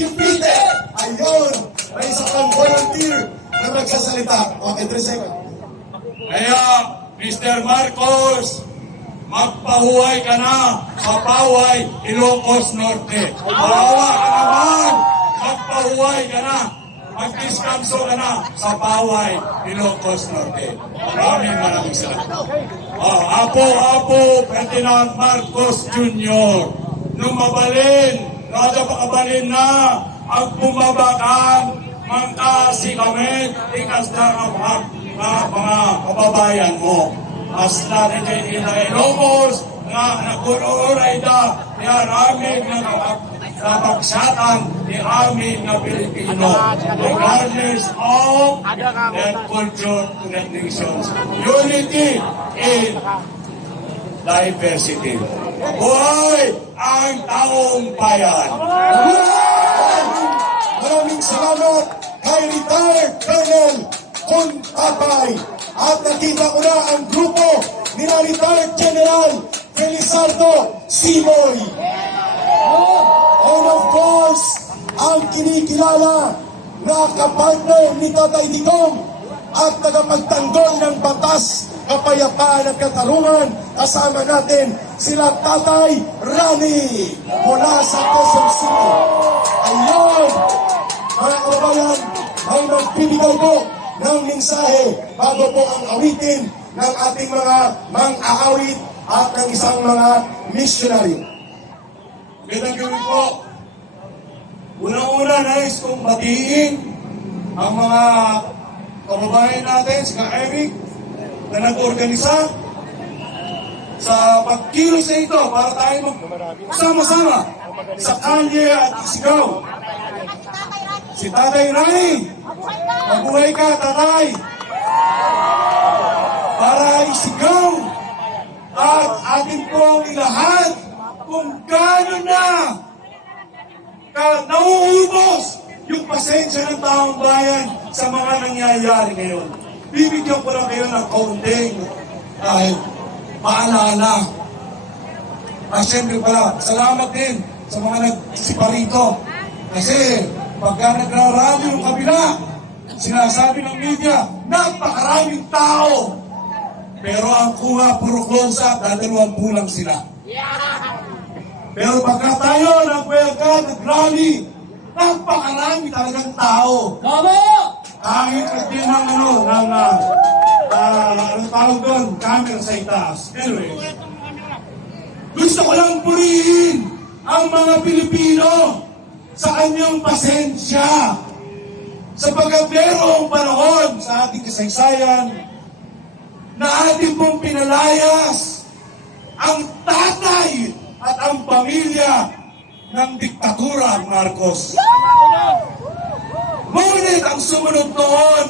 defeated! Ayun! May isa kang volunteer na magsasalita. Okay, 3 seconds. Kaya, Mr. Marcos, magpahuway ka na sa Paway, Ilocos Norte. Maawa ka naman! Magpahuway ka na! Magdiskanso ka na sa Paway, Ilocos Norte. Maraming salamat. Apo, Ferdinand Marcos Jr. Nung mabalin, pakabalin na, ang bumabakan, mangkasi kami, ikas na ang mga kababayan mo. As natin kayo na Ilocos, nga nagkururay na, niyaramig na nabagsatan ni amin na Pilipino, regardless of their culture to their nations. Unity in diversity. Buhay ang taong bayan! Maraming salamat kay retired Colonel Contapay. At nakita ko na ang grupo ni retired General Felizardo Simoy. And of course, ang kinikilala na kapartner ni Tatay Digong at tagapagtanggol ng batas, kapayapaan at katarungan, kasama natin sila Tatay Rani mula sa Quezon City. Ayun, mga kababayan, ay magbibigay po ng mensahe bago po ang awitin ng ating mga mang-aawit at ng isang mga missionary. Magandang gabi po. Unang-una, nais kong batiin ang mga kababayan natin, si Ka-Eric, na nag-organisa sa pagkilos na ito para tayo magsama-sama sa kalye at isigaw. Si Tatay Rani, mabuhay ka, Tatay! Para isigaw at atin pong ilahat kung gano'n na nauubos yung pasensya ng taong bayan sa mga nangyayari ngayon. Bibigyan ko lang kayo ng kaunting paalala. Siyempre pala, salamat din sa mga nagsiparito. Kasi pagka nagrarami yung kabila, sinasabi ng media, napakaraming tao. Pero ang kuha, puro close-up, dadalawang lang sila. Pero pagka tayo nag-welcome, nag-rally, napakarami talagang tao. Kahit din ng tawag doon, camera sa itaas. Anyway, gusto ko lang purihin ang mga Pilipino sa kanyang pasensya. Sapagkat merong panahon sa ating kasaysayan na ating pong pinalayas ang tatay at ang pamilya ng diktatura Marcos. Ngunit ang sumunod noon,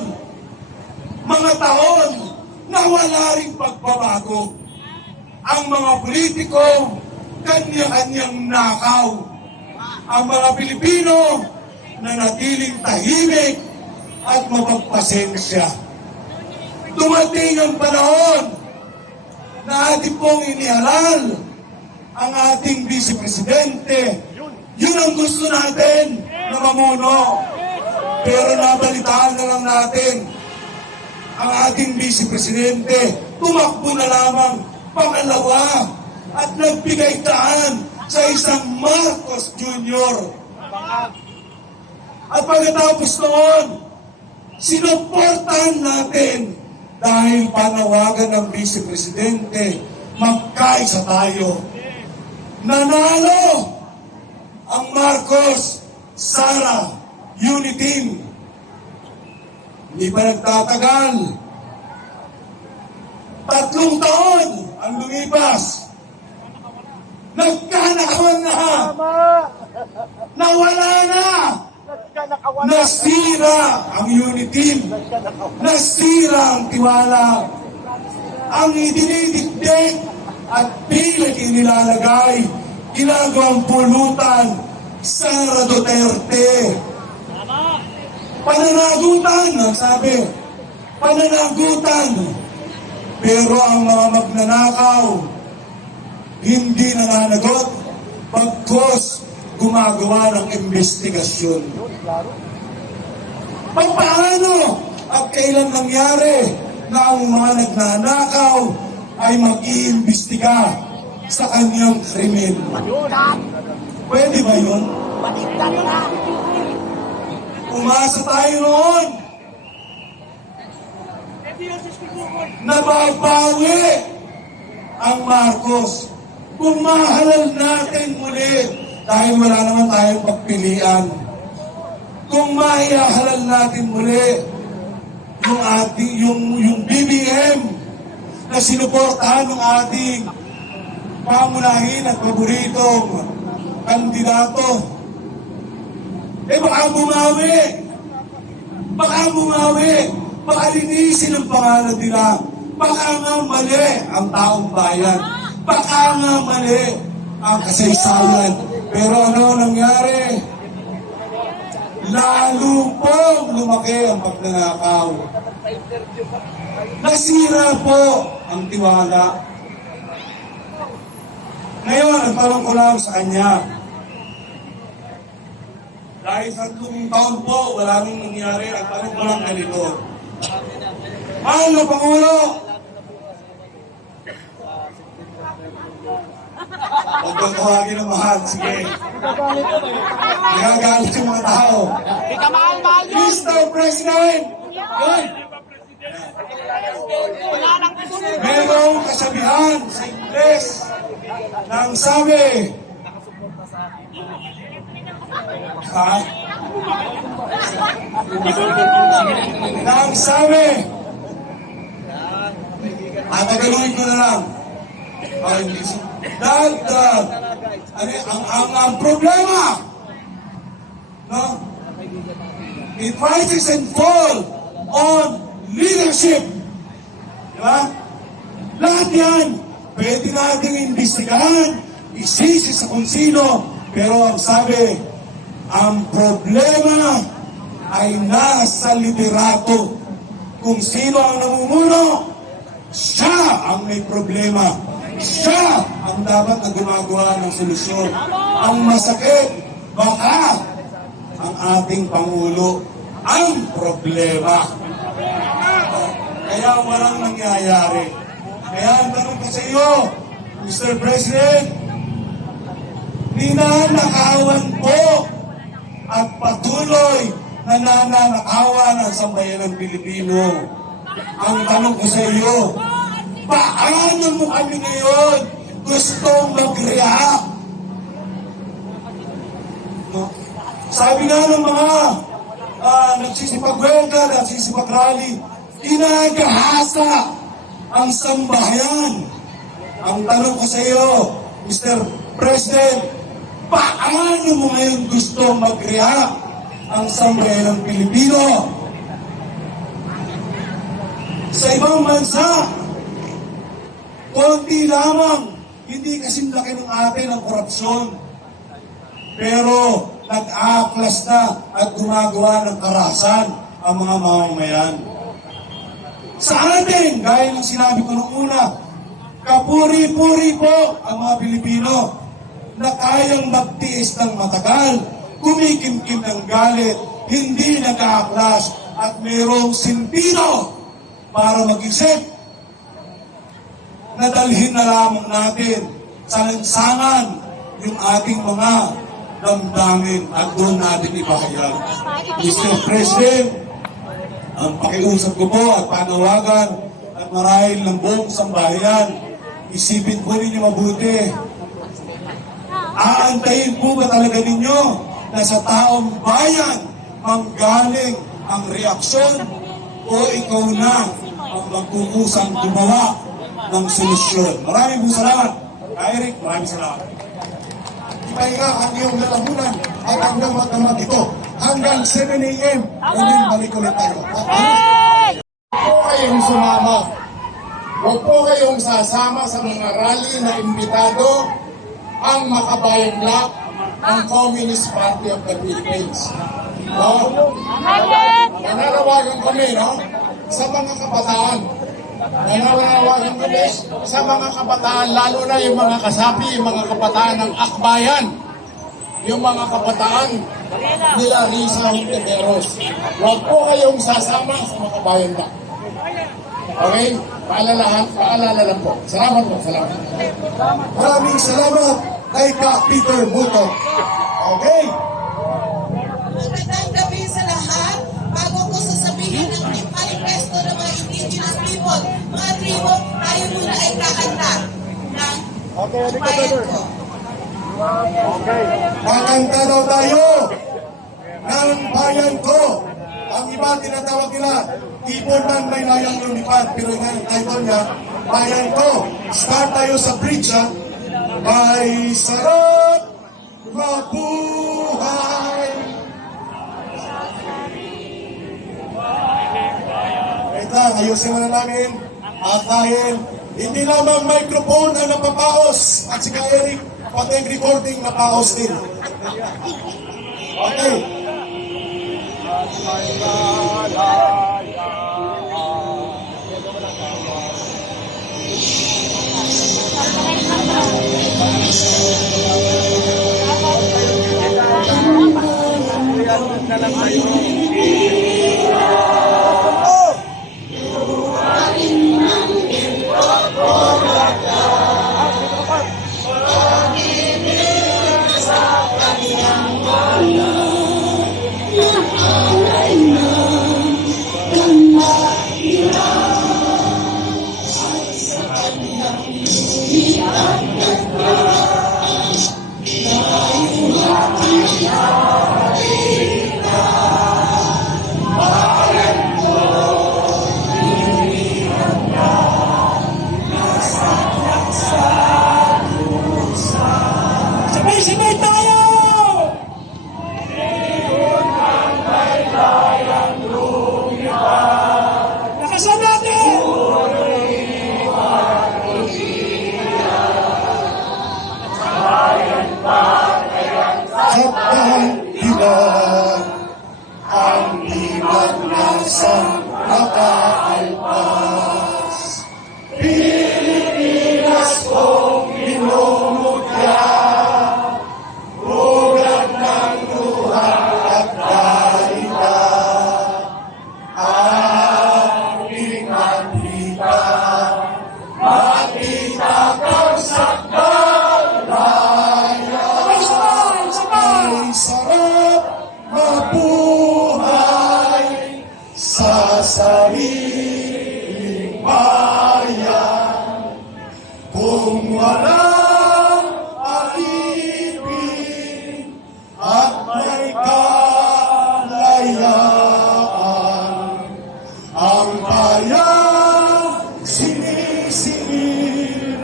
mga taon na wala ring pagbabago. Ang mga politiko, kanya-kanyang nakaw. Ang mga Pilipino, na natiling tahimik at mapagpasensya. Dumating ang panahon na ating pong inihalal ang ating vice-presidente. Yun ang gusto natin na mamuno. Pero nabalitaan na lang natin ang ating vice-presidente. Tumakbo na lamang pangalawa at nagbigay daan sa isang Marcos Jr. At pagkatapos noon, sinuportahan natin dahil panawagan ng vice-presidente, magkaisa tayo. Nanalo ang Marcos Sara Uniteam. Hindi pa nagtatagal. 3 taon ang lumipas. Nagkanakawan na. Nawala na. Nasira ang Uniteam. Nasira ang tiwala. Ang idinidikdik at pilit inilalagay, ginagawang pulutan, Sara Duterte. Pananagutan, ang sabi. Pananagutan. Pero ang mga magnanakaw, hindi nananagot, bagkos gumagawa ng investigasyon. Paano at kailan nangyari na ang mga nagnanakaw ay mag-iimbestiga sa kanyang krimen? Pwede ba yun? Umasa tayo noon na babawi ang Marcos. Kung mahalal natin muli, dahil wala naman tayong pagpilian. Kung maihalal natin muli yung BBM na sinuportahan ng ating pamunahin at paboritong kandidato, baka bumawi. Baka linisin ang pangalan nila. Baka nga mali ang taong bayan. Baka nga mali ang kasaysayan. Pero ano nangyari? Lalo pong lumaki ang pagnanakaw. Nasira po ang tiwala. Ngayon, ang tanong ko lang sa kanya, dahil 3 taon po, wala nang nangyari, ang tanong ko lang ganito. Mahal na Pangulo! Huwag kang tawagin ng mahal, sige. Nagagalit yung mga tao. Mr. President! Merong kasabihan sa Ingles nang sabi, tatagalugin ko na lang. Ang problema, no? It rises and falls on leadership. Diba? Lahat yan, pwede nating imbestigahan, isisi sa kung sino, pero ang sabi, ang problema ay nasa liderato. Kung sino ang namumuno, siya ang may problema. Siya ang dapat na gumagawa ng solusyon. Ang masakit, baka ang ating Pangulo ang problema. Kaya walang nangyayari. Kaya ang tanong ko sa iyo, Mr. President, ninanakawan po at patuloy na nananakawan ang sambayanang Pilipino. Ang tanong ko sa iyo, paano mo kami ngayon gustong mag-react? No? Sabi nga ng mga nagsisipag-welga, nagsisipag-rally, inagahasa ang sambahayan. Ang tanong ko sa iyo, Mr. President, paano mo ngayon gusto mag-react ang sambahayan ng Pilipino? Sa ibang bansa, konti lamang, hindi kasing laki ng atin ang korupsyon. Pero nag-aaklas na at gumagawa ng karahasan ang mga mamamayan. Sa atin, gaya ng sinabi ko noong una, kapuri-puri po ang mga Pilipino na kayang magtiis ng matagal, kumikimkim ng galit, hindi nag-aaklas at mayroong sintino para mag-isip na dalhin na lamang natin sa lansangan yung ating mga damdamin at doon natin ipahayag. Mr. President, ang pakiusap ko po at panawagan at marahil ng buong sambahayan, isipin po ninyo mabuti. Aantayin po ba talaga ninyo na sa taong bayan manggaling ang reaksyon o ikaw na ang magkukusang gumawa ng solusyon? Maraming po salamat. Eric, maraming salamat. Ipahinga ang iyong lalamunan at hanggang magdamag ito. Hanggang 7 a.m. Ngayon balik ulit tayo. Huwag po kayong sumama. Huwag po kayong sasama sa mga rally na imbitado ang Makabayan Bloc ng Communist Party of the Philippines. No? Nananawagan kami, no? Sa mga kabataan. Nananawagan kami sa mga kabataan, lalo na yung mga kasapi, yung mga kabataan ng Akbayan. yung mga kabataan nila Risa Hontiveros. Huwag po kayong sasama sa mga kabayan na. Okay? Paalala lang po. Salamat po. Salamat. Maraming salamat kay Ka Peter Muto. Okay? Magandang gabi sa lahat. Bago ko sasabihin ang manifesto ng mga indigenous people, mga tribo, tayo muna ay kakanta ng bayan ko. Kakanta daw tayo ng bayan ko. Ang iba tinatawag nila, ibon man may layang lumipad. Pero yung title niya, bayan ko. Start tayo sa bridge, ha? May sarap mabuhay. Wait lang, ayusin muna namin. At dahil hindi lamang microphone ang napapaos at si Ka Eric, pati ang recording napaos din. Okay. Sabay-sabay tayo! Lakasan natin! Kapag ilan ang iman nasa nakaalpas, Pilipinas kong minumutya, ugat ng luha at kalita, aking makita, makita kang sakdalaya. Ay sarap mabuhay sa sariling bayan. Kung walang alipin at may kalayaan, ang bayan sinisingil,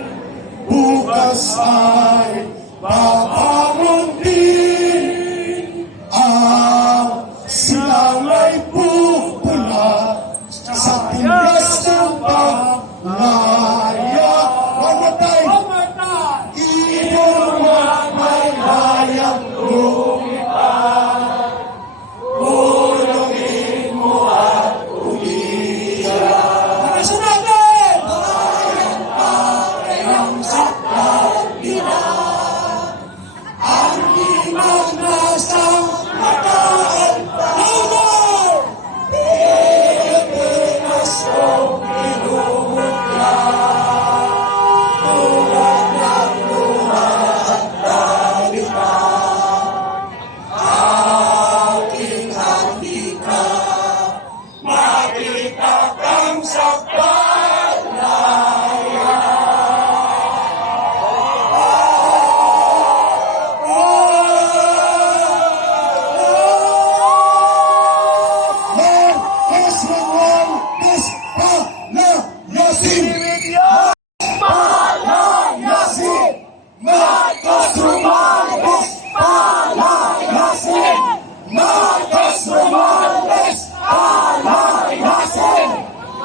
bukas ay babangon din. Silang ay pupula sa tilas ng paglaya. One more time. Ibon man may layang lumipad, ulungin mo at umiyak. Nakasun natin! Bayan pa kayang saklang nila, ang imang nasa nakaan pa. Pilipinas kong minumutya, tulad ng luha at dalita, aking handika, makita kang sakdalaya. Marcos Romualdez Palayasin! Palayasin! Marcos Romualdez Palayasin! Marcos Romualdez Palayasin!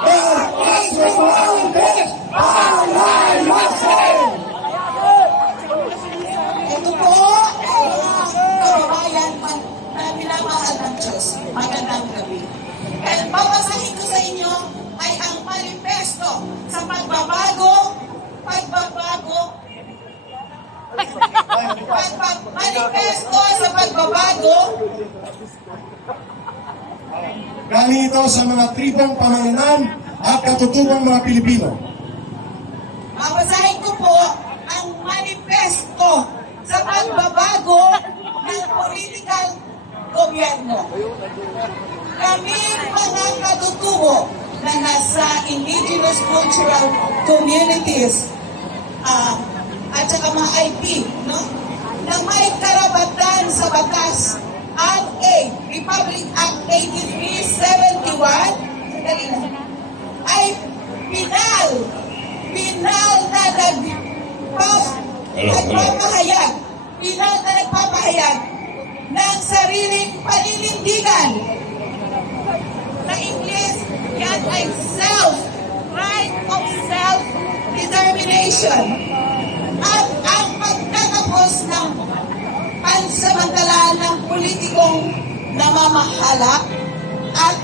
Marcos Romualdez Palayasin! Ito po, kababayan na minamahal ng Diyos. Magandang gabi. Ang babasahin ko sa inyo ay ang manifesto sa pagbabago Manifesto sa pagbabago. Galing ito sa mga tribong pamayanan at katutubong mga Pilipino. Babasahin ko po ang manifesto sa pagbabago ng political gobyerno. Kami mga katutubo na nasa indigenous cultural communities at saka mga IP, no? Na may karapatan sa batas at Republic Act 8371 ay pinal na nagpapahayag ng sariling paninindigan. Sa English, yan ay right of self-determination. At ang pagtatapos ng pansamantalaan ng politikong namamahala at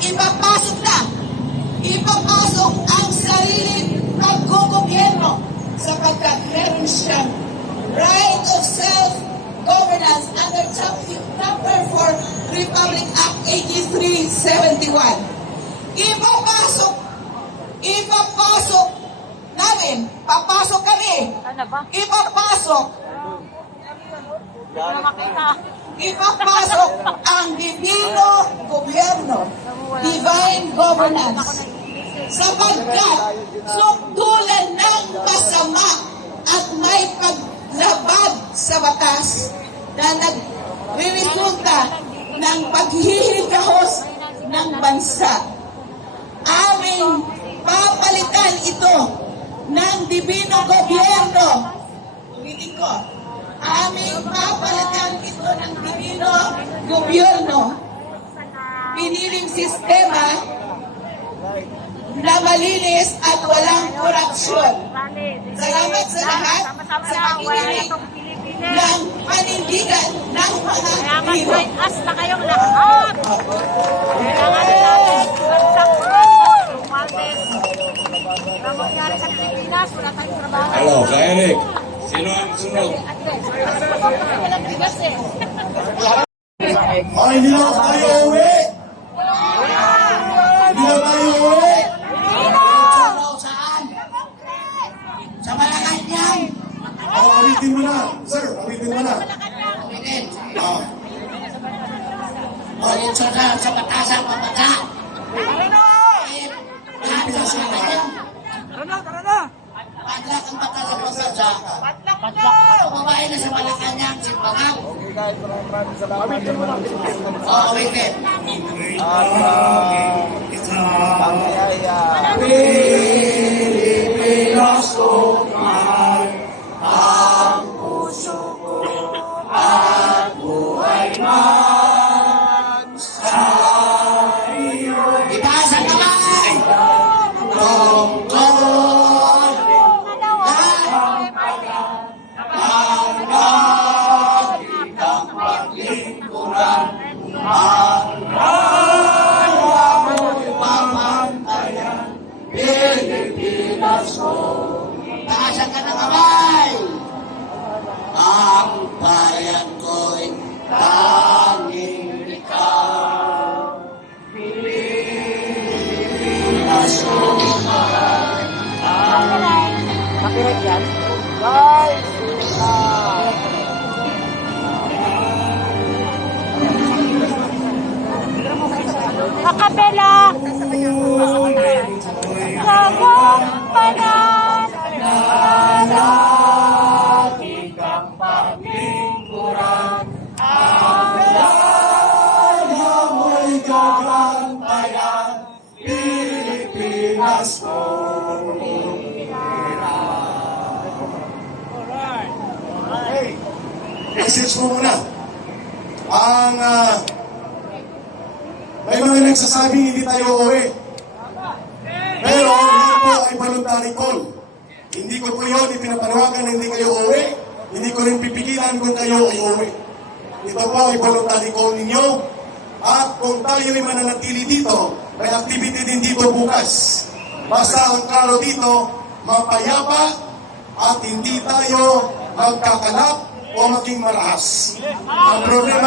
ipapasok ang sariling paggogobyerno sapagkat meron siyang right of self-governance under Chapter 4 Republic Act 8371. Papasok kami, Ano ba? ipapasok ang divino gobyerno, divine governance, sapagkat sukdulan ng masama at may paglabag sa batas na nagre-resulta ng paghihikahos ng bansa. Aming papalitan ito ng divino gobyerno. Ulitin ko. Aming papalitan ito ng divino gobyerno. Piniling sistema na malinis at walang korupsyon. Salamat sa lahat sa pakikinig ng panindigan ng mga hero. Hasta kayong lahat! Kailangan natin bansang Romualdez. Ang mangyari sa Pilipinas, wala tayong trabaho. Hello, ka Eric. Sino ang sunod? Walang bigas eh. Ay, hindi na tayo uwi! Hindi na tayo uwi! Saan? Sa Malacanang. Awitin mo na, sir. Awitin mo na. Ah, Sa batasang pabata. Padlak ang batasang pabata. Babae na sa Malacanang, si Pangang. Wait. Itaas ang kamay! Taasan ka ng kamay! Ang bayan ko'y tanging ikaw. Pilipinas ko. Copyright yan? Akapela! Bagong pananalig kang paglingkuran. mo'y gagantayan, Pilipinas ko. Hey, message mo muna. May mga nagsasabing hindi tayo uuwi. Pero yun po ay voluntary call. Hindi ko po yun ipinapanawagan na hindi kayo uuwi. Hindi ko rin pipigilan kung kayo ay uuwi. Ito po ay voluntary call ninyo. At kung tayo ay mananatili dito, may activity din dito bukas. Basta ang klaro dito, mapayapa at hindi tayo magkakalap o maging marahas. Ang problema